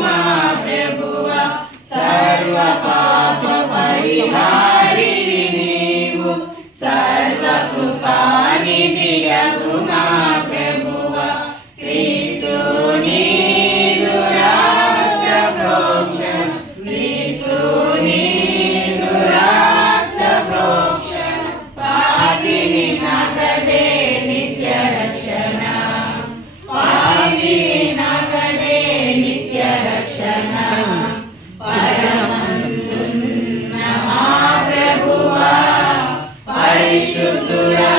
మా ప్రభువా సర్వ పాప పరిహారివి నీవు సర్వ కృపానిధియగు మా ప్రభువా క్రీస్తు నీదు రక్త ప్రోక్షణ క్రీస్తు నీదు రక్త ప్రోక్షణ పాపిని నాకదే నిత్య రక్షణ పాపిని నాకదే నిత్య రక్షణ పరమందున్న మా ప్రభువా పరిశుద్ధుడా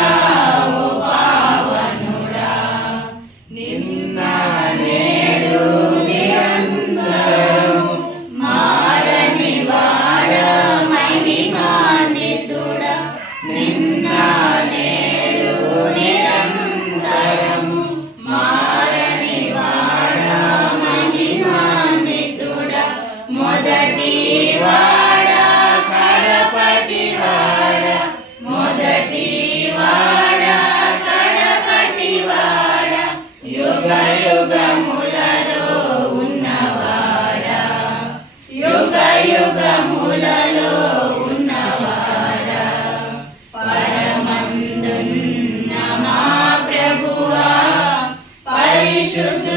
ఓ పావనుడా నిన్న నేడు నిరంతరం మారని వాడ మహిమాన్వితుడా నిన్న నేడు నిరంతరం మారని వాడ మహిమాన్వితుడా మొదటి వాడ కడపటి వాడ మొదటి వాడ కడపటి వాడ యుగ యుగములలో ఉన్నవాడ యుగ యుగములలో ఉన్నవాడ పరమందున్న మా ప్రభువా పరిశుద్ధ